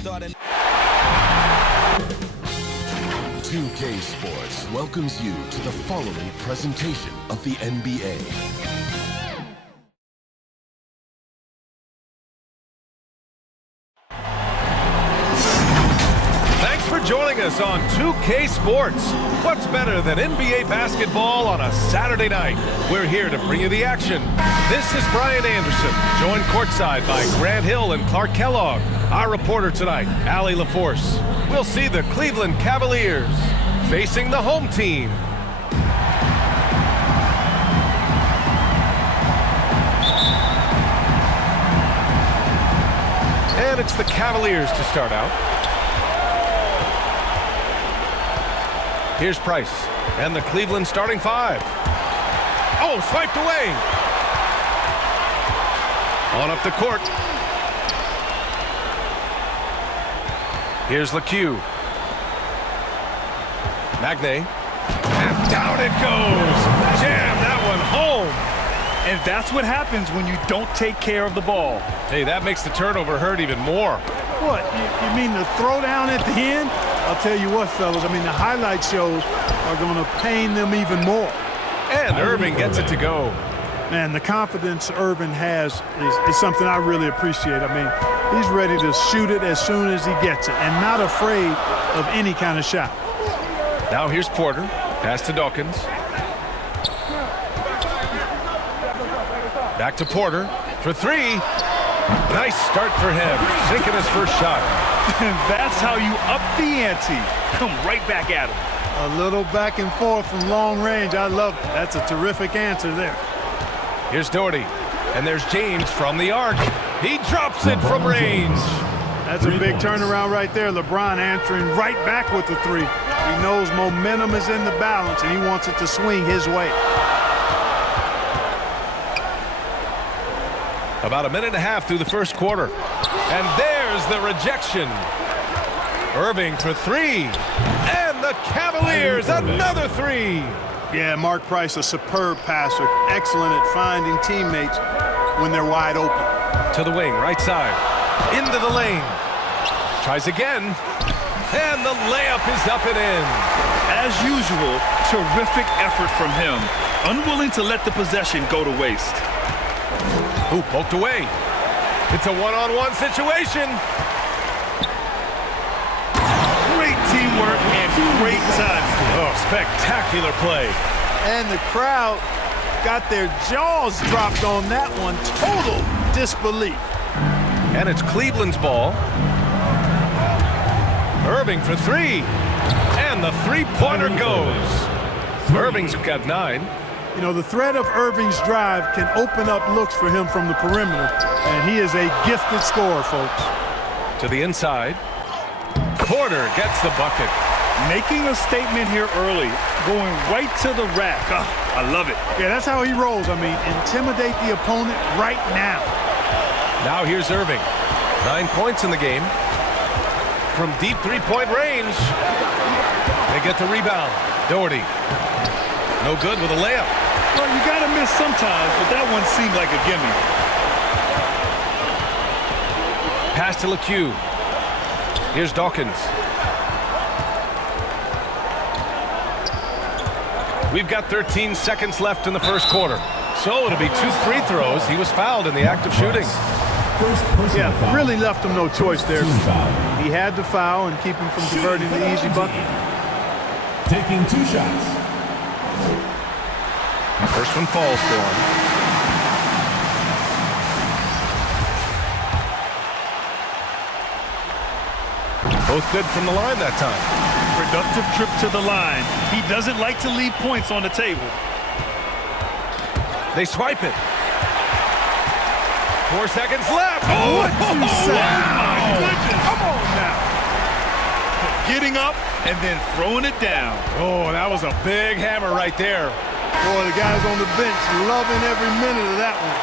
starting. 2K Sports welcomes you to the following presentation of the NBA. Thanks for joining us on 2K Sports. What's better than NBA basketball on a Saturday night? We're here to bring you the action. This is Brian Anderson, joined courtside by Grant Hill and Clark Kellogg. Our reporter tonight, Allie LaForce. We'll see the Cleveland Cavaliers facing the home team. And it's the Cavaliers to start out. Here's Price and the Cleveland starting five. Oh, swiped away. On up the court. Here's LeCue. Magne. And down it goes. Jam that one home. And that's what happens when you don't take care of the ball. Hey, that makes the turnover hurt even more. What? You mean the throwdown at the end? I'll tell you what, fellas. I mean, the highlight shows are going to pain them even more. And Irving gets it to go. Man, the confidence Irving has is something I really appreciate. I mean, he's ready to shoot it as soon as he gets it and not afraid of any kind of shot. Now here's Porter. Pass to Dawkins. Back to Porter for three. Nice start for him. Sinking his first shot. And that's how you up the ante. Come right back at him. A little back and forth from long range. I love it. That's a terrific answer there. Here's Doherty. And there's James from the arc. He drops it from range. That's a big turnaround right there. LeBron answering right back with the three. He knows momentum is in the balance, and he wants it to swing his way. About a minute and a half through the first quarter. And there's the rejection. Irving for three. And the Cavaliers, another three. Yeah, Mark Price, a superb passer. Excellent at finding teammates when they're wide open. To the wing, right side. Into the lane. Tries again. And the layup is up and in. As usual, terrific effort from him. Unwilling to let the possession go to waste. Who poked away? It's a one-on-one situation. Great teamwork and great timing. Oh, spectacular play. And the crowd got their jaws dropped on that one. Total disbelief. And it's Cleveland's ball. Irving for three. And the three-pointer goes. Irving's got 9. You know, the threat of Irving's drive can open up looks for him from the perimeter, and he is a gifted scorer, folks. To the inside. Porter gets the bucket. Making a statement here early, going right to the rack. I love it. Yeah, that's how he rolls. I mean, intimidate the opponent right now. Now here's Irving. 9 points in the game. From deep three-point range. They get the rebound. Doherty. No good with a layup. Well, you got to miss sometimes, but that one seemed like a gimme. Pass to LeCue. Here's Dawkins. We've got 13 seconds left in the first quarter. So it'll be 2 free throws. He was fouled in the act of shooting. Yeah, really left him no choice there. He had to foul and keep him from converting the easy bucket. Taking 2 shots. First one falls for him. Both good from the line that time. Productive trip to the line. He doesn't like to leave points on the table. They swipe it. 4 seconds left. Oh, what you say? My goodness. Come on now. Getting up and then throwing it down. Oh, that was a big hammer right there. Boy, the guys on the bench loving every minute of that one.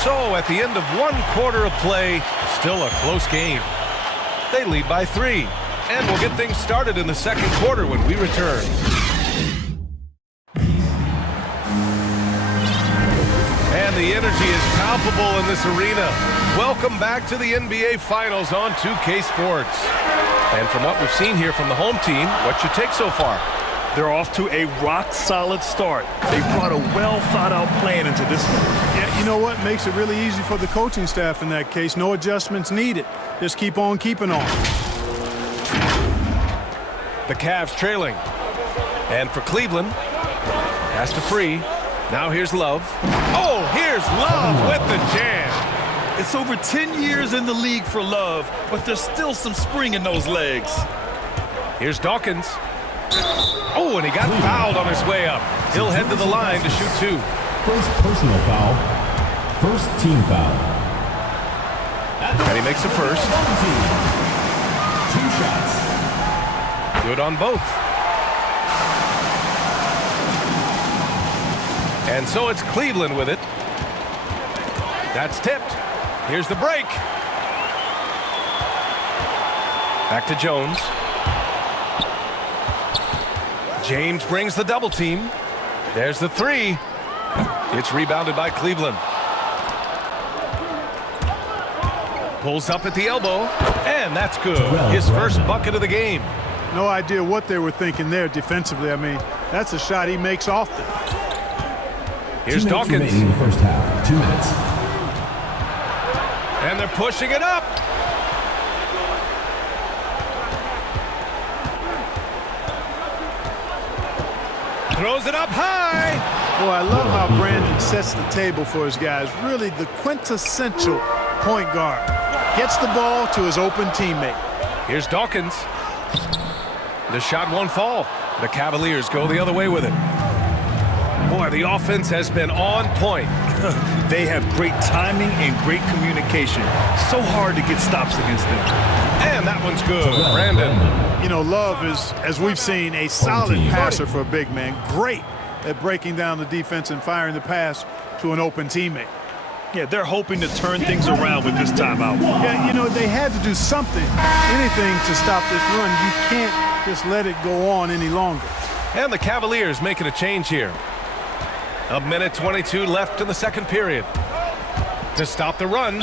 So at the end of 1 quarter of play, still a close game. They lead by 3. And we'll get things started in the second quarter when we return. And the energy is palpable in this arena. Welcome back to the NBA Finals on 2K Sports. And from what we've seen here from the home team, what's your take so far? They're off to a rock-solid start. They brought a well-thought-out plan into this one. Yeah, you know what? Makes it really easy for the coaching staff in that case. No adjustments needed. Just keep on keeping on. The Cavs trailing. And for Cleveland, pass to Free. Now here's Love. Oh, here's Love with the jam. It's over 10 years in the league for Love, but there's still some spring in those legs. Here's Dawkins. Oh, and he got fouled on his way up. He'll head to the line to shoot 2. First personal foul. First team foul. And he makes a first. 2 shots. Good on both. And so it's Cleveland with it. That's tipped. Here's the break. Back to Jones. James brings the double team. There's the 3. It's rebounded by Cleveland. Pulls up at the elbow, and that's good. His first bucket of the game. No idea what they were thinking there defensively. I mean, that's a shot he makes often. Here's Dawkins. In the first half. 2 minutes. And they're pushing it up. Throws it up high. Boy, I love how Brandon sets the table for his guys. Really the quintessential point guard. Gets the ball to his open teammate. Here's Dawkins. The shot won't fall. The Cavaliers go the other way with it. Boy, the offense has been on point. They have great timing and great communication. So hard to get stops against them. And that one's good. Brandon. You know, Love is, as we've seen, a solid passer for a big man. Great at breaking down the defense and firing the pass to an open teammate. Yeah, they're hoping to turn things around with this timeout. Yeah, you know, they had to do something, anything to stop this run. You can't just let it go on any longer. And the Cavaliers making a change here. 1:22 left in the second period. To stop the run.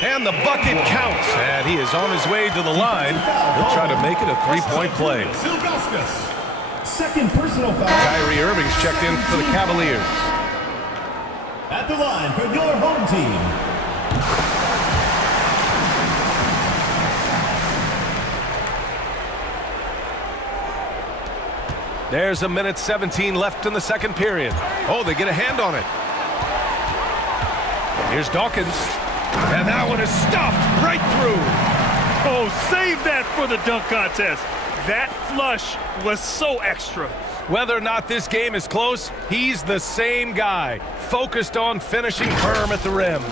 And the bucket counts. And he is on his way to the line. He'll try to make it a 3-point play. Discalced. Second personal foul. Kyrie Irving's checked in for the Cavaliers. At the line for your home team. There's 1:17 left in the second period. Oh, they get a hand on it. Here's Dawkins. And that one is stuffed right through. Oh, save that for the dunk contest. That flush was so extra. Whether or not this game is close, he's the same guy, focused on finishing firm at the rim.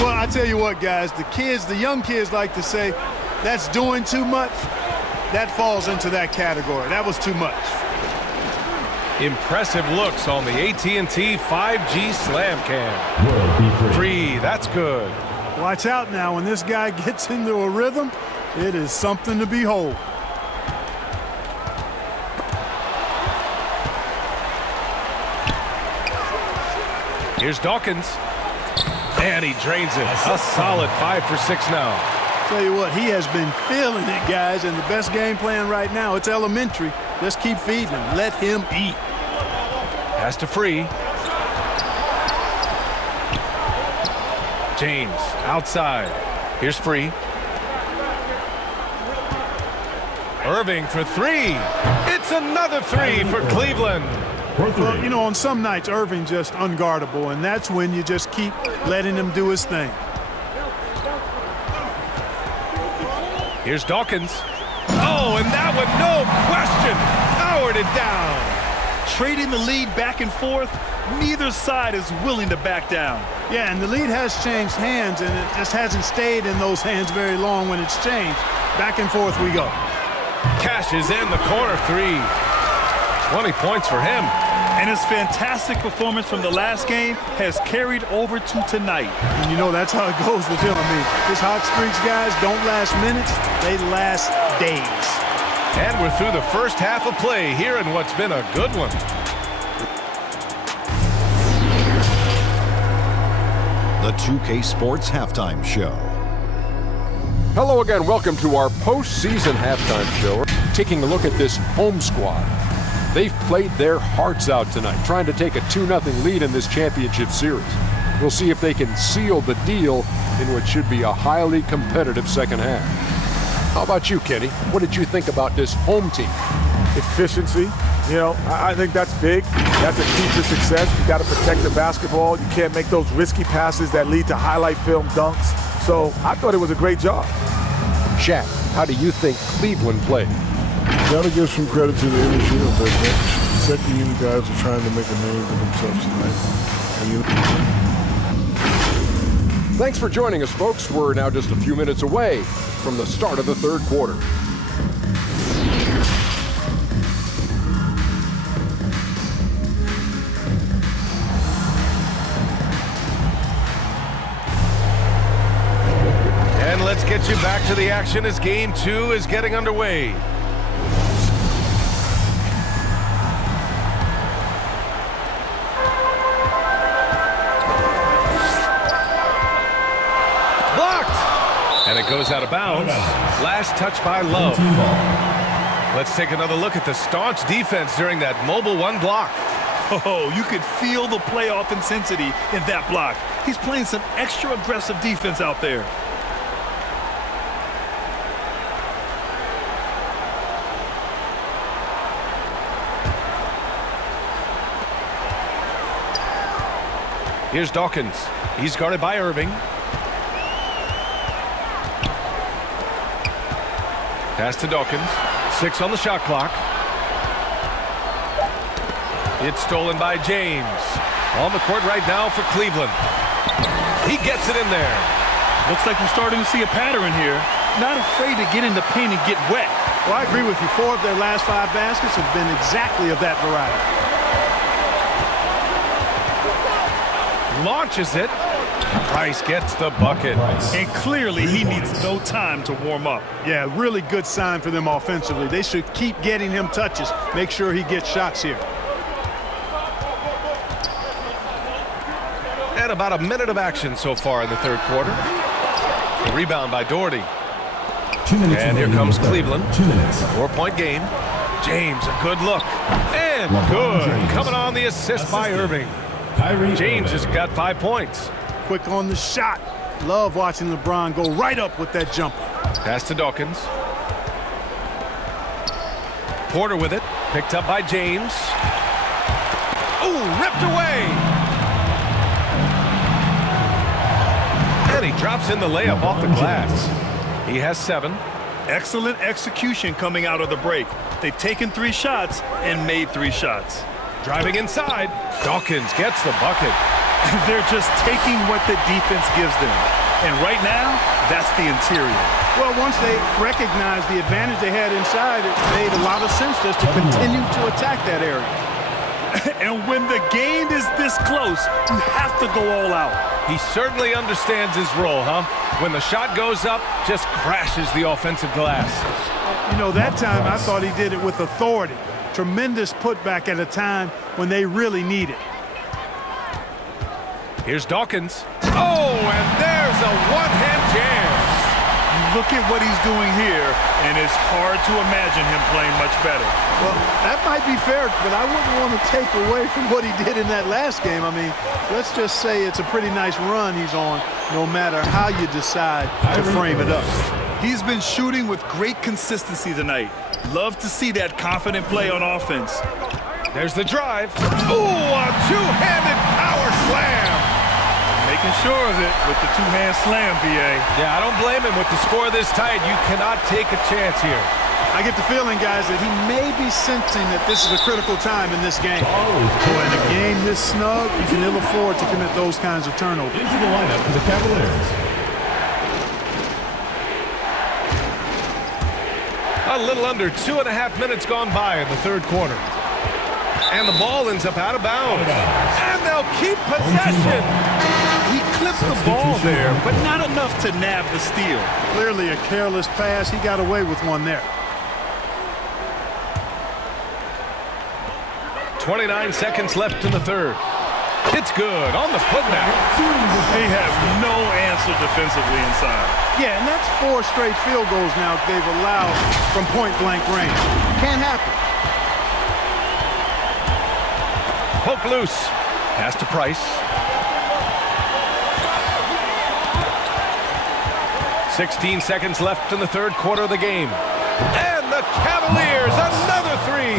Well, I tell you what, guys, the young kids like to say, that's doing too much. That falls into that category. That was too much. Impressive looks on the AT&T 5G Slam Cam. Will be Free, that's good. Watch out now. When this guy gets into a rhythm, it is something to behold. Here's Dawkins. And he drains it. A solid 5 for 6 now. Tell you what, he has been feeling it, guys, and the best game plan right now, it's elementary. Just keep feeding him. Let him eat. Pass to Free. James outside. Here's Free. Irving for 3. It's another 3 for Cleveland. Well, you know, on some nights, Irving just unguardable, and that's when you just keep letting him do his thing. Here's Dawkins. Oh, and that one, no question, powered it down. Trading the lead back and forth, neither side is willing to back down. Yeah, and the lead has changed hands, and it just hasn't stayed in those hands very long when it's changed. Back and forth we go. Cashes in the corner 3. 20 points for him. And his fantastic performance from the last game has carried over to tonight. And you know, that's how it goes with him. I mean, his hot streaks, guys, don't last minutes. They last days. And we're through the first half of play here in what's been a good one. the 2K Sports Halftime Show. Hello again. Welcome to our postseason halftime show. Taking a look at this home squad. They've played their hearts out tonight, trying to take a 2-0 lead in this championship series. We'll see if they can seal the deal in what should be a highly competitive second half. How about you, Kenny? What did you think about this home team? Efficiency. You know, I think that's big. That's a key to success. You got to protect the basketball. You can't make those risky passes that lead to highlight film dunks. So I thought it was a great job. Shaq, how do you think Cleveland played? Got to give some credit to the energy of their bench. Second unit guys are trying to make a name for themselves tonight. Thanks for joining us, folks. We're now just a few minutes away from the start of the third quarter. And let's get you back to the action as Game 2 is getting underway. Blocked! And it goes out of bounds. Last touch by Love. Let's take another look at the staunch defense during that mobile one block. Oh, you could feel the playoff intensity in that block. He's playing some extra aggressive defense out there. Here's Dawkins. He's guarded by Irving. Pass to Dawkins. 6 on the shot clock. It's stolen by James. On the court right now for Cleveland. He gets it in there. Looks like we're starting to see a pattern here. Not afraid to get in the paint and get wet. Well, I agree with you. 4 of their last 5 baskets have been exactly of that variety. Launches it. Price gets the bucket. And clearly he needs no time to warm up. Yeah, really good sign for them offensively. They should keep getting him touches. Make sure he gets shots here. And about a minute of action so far in the third quarter. The rebound by Doherty. 2 minutes. And here comes Cleveland. 2 minutes. 4-point game. James, a good look. And good. Coming on the assist by Irving. James has got 5 points. Quick on the shot. Love watching LeBron go right up with that jumper. Pass to Dawkins. Porter with it. Picked up by James. Ooh, ripped away. And he drops in the layup off the glass. He has 7. Excellent execution coming out of the break. They've taken 3 shots and made 3 shots. Driving inside. Dawkins gets the bucket. They're just taking what the defense gives them. And right now, that's the interior. Well, once they recognized the advantage they had inside, it made a lot of sense just to continue to attack that area. And when the game is this close, you have to go all out. He certainly understands his role, huh? When the shot goes up, just crashes the offensive glass. You know, that time I thought he did it with authority. Tremendous putback at a time when they really need it. Here's Dawkins. Oh, and there's a one-hand jam. Look at what he's doing here, and it's hard to imagine him playing much better. Well, that might be fair, but I wouldn't want to take away from what he did in that last game. I mean, let's just say it's a pretty nice run he's on, no matter how you decide to frame it up. He's been shooting with great consistency tonight. Love to see that confident play on offense. There's the drive. Ooh, a two-handed power slam. Making sure of it with the two-hand slam, B.A. Yeah, I don't blame him. With the score this tight, you cannot take a chance here. I get the feeling, guys, that he may be sensing that this is a critical time in this game. Boy, in a game this snug, you can ill afford to commit those kinds of turnovers. Into the lineup for the Cavaliers. A little under 2.5 minutes gone by in the third quarter. And the ball ends up out of bounds. And they'll keep possession. He clipped the ball there, but not enough to nab the steal. Clearly a careless pass. He got away with one there. 29 seconds left in the third. It's good on the putback. They have no answer defensively inside. Yeah, and that's 4 straight field goals now they've allowed from point-blank range. Can't happen. Poke loose. Pass to Price. 16 seconds left in the third quarter of the game. And the Cavaliers, another 3.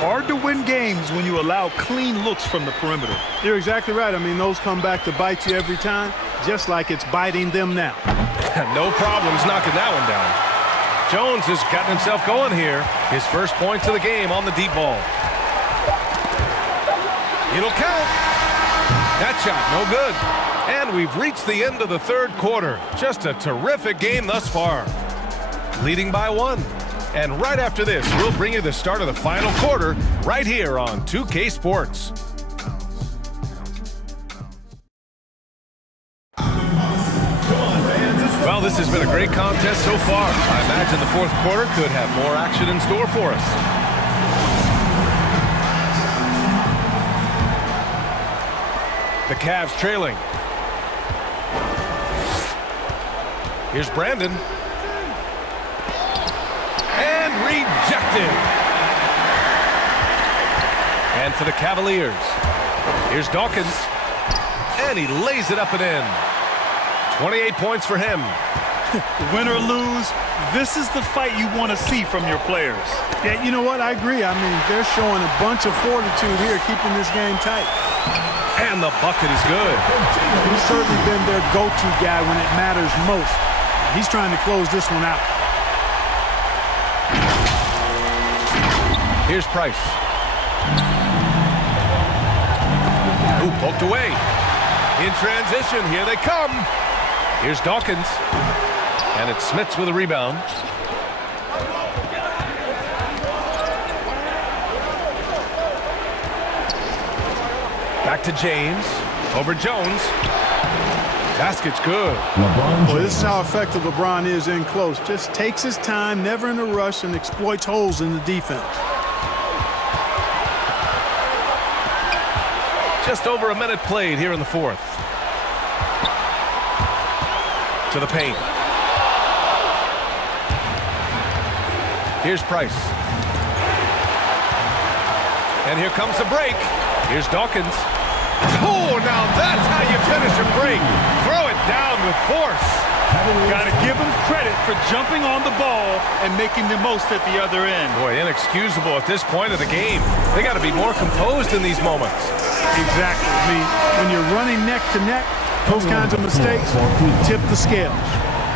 Hard to win games when you allow clean looks from the perimeter. You're exactly right. I mean, those come back to bite you every time, just like it's biting them now. No problems knocking that one down. Jones has gotten himself going here. His first points of the game on the deep ball. It'll count. That shot, no good. And we've reached the end of the third quarter. Just a terrific game thus far. Leading by 1. And right after this, we'll bring you the start of the final quarter right here on 2K Sports. Well, this has been a great contest so far. I imagine the fourth quarter could have more action in store for us. The Cavs trailing. Here's Brandon. And rejected. And for the Cavaliers, here's Dawkins. And he lays it up and in. 28 points for him. Win or lose, this is the fight you want to see from your players. Yeah, you know what? I agree. I mean, they're showing a bunch of fortitude here, keeping this game tight. And the bucket is good. He's certainly been their go-to guy when it matters most. He's trying to close this one out. Here's Price. Ooh, poked away. In transition, here they come. Here's Dawkins. And it's Smits with a rebound. Back to James. Over Jones. Basket's good. Well, this is how effective LeBron is in close. Just takes his time, never in a rush, and exploits holes in the defense. Just over a minute played here in the fourth. To the paint. Here's Price. And here comes the break. Here's Dawkins. Oh, now that's how you finish a break. Throw it down with force. Got to give him credit for jumping on the ball and making the most at the other end. Boy, inexcusable at this point of the game. They got to be more composed in these moments. Exactly. I mean, when you're running neck to neck, those kinds of mistakes tip the scales.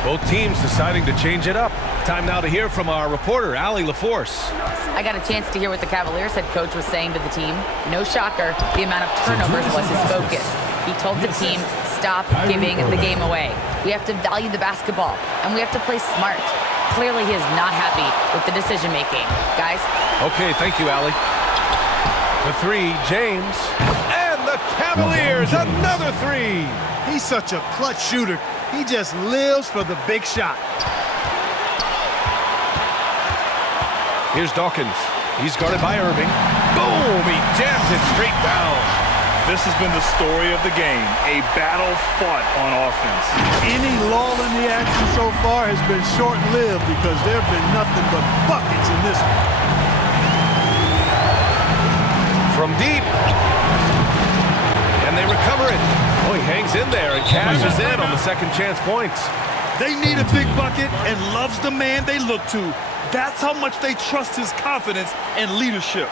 Both teams deciding to change it up. Time now to hear from our reporter, Allie LaForce. I got a chance to hear what the Cavaliers head coach was saying to the team. No shocker, the amount of turnovers was his focus. He told the team, stop giving the game away. We have to value the basketball, and we have to play smart. Clearly, he is not happy with the decision-making. Guys? Okay, thank you, Allie. The 3, James. And the Cavaliers, another 3. He's such a clutch shooter. He just lives for the big shot. Here's Dawkins. He's guarded by Irving. Boom! He jams it straight down. This has been the story of the game, a battle fought on offense. Any lull in the action so far has been short-lived because there have been nothing but buckets in this one. From deep. And they recover it. Oh, he hangs in there and cashes in on the second chance points. They need a big bucket and loves the man they look to. That's how much they trust his confidence and leadership.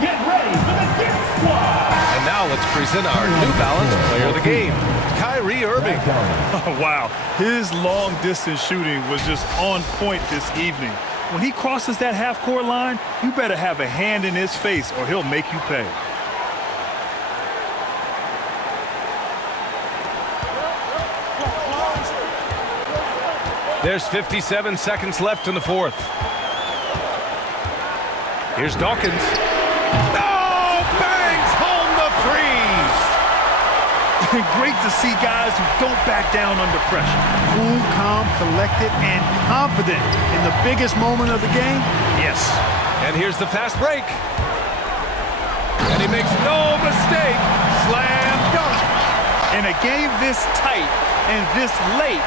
Get ready for the Dick Squad. And now let's present our New Balance player of the game, Kyrie Irving. Oh, wow. His long-distance shooting was just on point this evening. When he crosses that half-court line, you better have a hand in his face or he'll make you pay. There's 57 seconds left in the fourth. Here's Dawkins. Oh, bangs home the 3. Great to see guys who don't back down under pressure. Cool, calm, collected, and confident in the biggest moment of the game. Yes. And here's the fast break. And he makes no mistake. Slam dunk. In a game this tight and this late,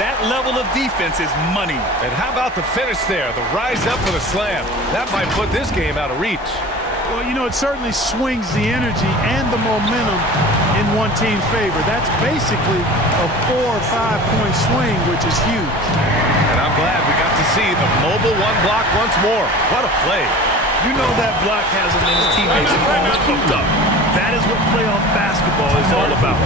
that level of defense is money. And how about the finish there? The rise up for the slam. That might put this game out of reach. Well, you know, it certainly swings the energy and the momentum in one team's favor. That's basically a 4 or 5 point swing, which is huge. And I'm glad we got to see the mobile one block once more. What a play. You know that block has him and his teammates hooked up. That is what playoff basketball is all about.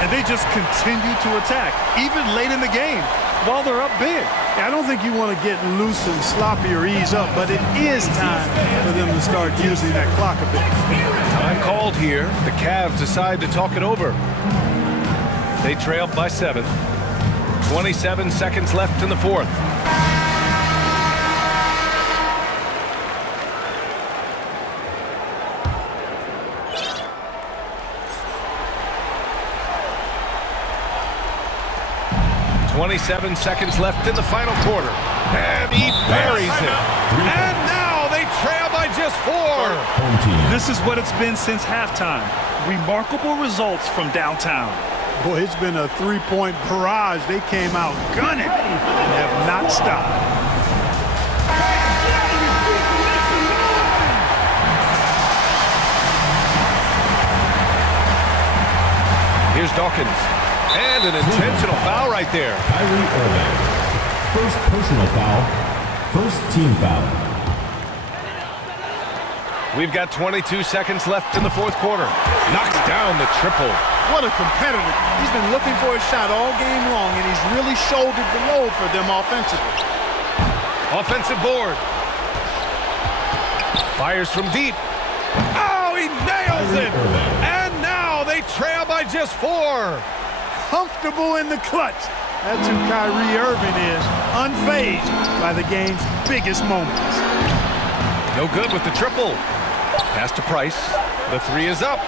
And they just continue to attack, even late in the game, while they're up big. I don't think you want to get loose and sloppy or ease up, but it is time for them to start using that clock a bit. Time called here. The Cavs decide to talk it over. They trail by 7. 27 seconds left in the fourth. .27 seconds left in the final quarter. And he buries it. And now they trail by just 4. This is what it's been since halftime. Remarkable results from downtown. Boy, it's been a 3-point barrage. They came out gunning and have not stopped. Here's Dawkins. And an intentional foul right there. Kyrie Irving. First personal foul. First team foul. We've got 22 seconds left in the fourth quarter. Knocks down the triple. What a competitor. He's been looking for a shot all game long, and he's really shouldered the load for them offensively. Offensive board. Fires from deep. Oh, he nails it. And now they trail by just 4. Comfortable in the clutch. That's who Kyrie Irving is, unfazed by the game's biggest moments. No good with the triple. Pass to Price. The 3 is up.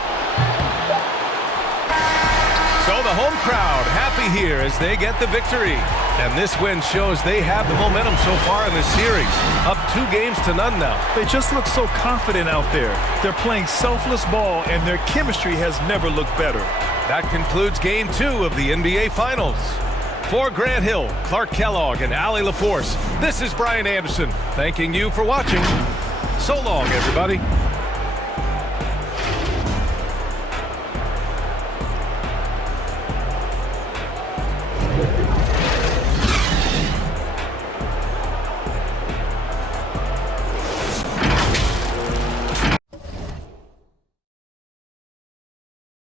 So the home crowd happy here as they get the victory. And this win shows they have the momentum so far in this series. Up 2 games to none now. They just look so confident out there. They're playing selfless ball, and their chemistry has never looked better. That concludes Game 2 of the NBA Finals. For Grant Hill, Clark Kellogg, and Allie LaForce, this is Brian Anderson, thanking you for watching. So long, everybody.